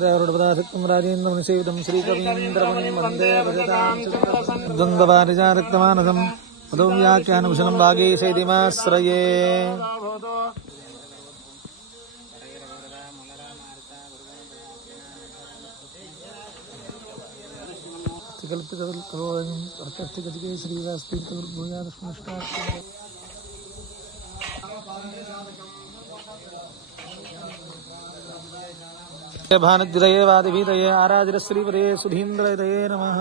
ദേവരുടെ രാജേന്ദ്രമുനിസേവിതം ശ്രീകവീന്ദ്രമുനിം വന്ദേ ദ്വന്ദ്വപാരിജാരക്തമാനസം വ്യാഖ്യാനഭൂഷണം ഭാഗീശൈതിമാശ്രയേ. ഭാനുദ്രയേ വാദിഭീതയേ ആരാജിരശ്രീപദേ സുധീന്ദ്രയതയേ നമഃ.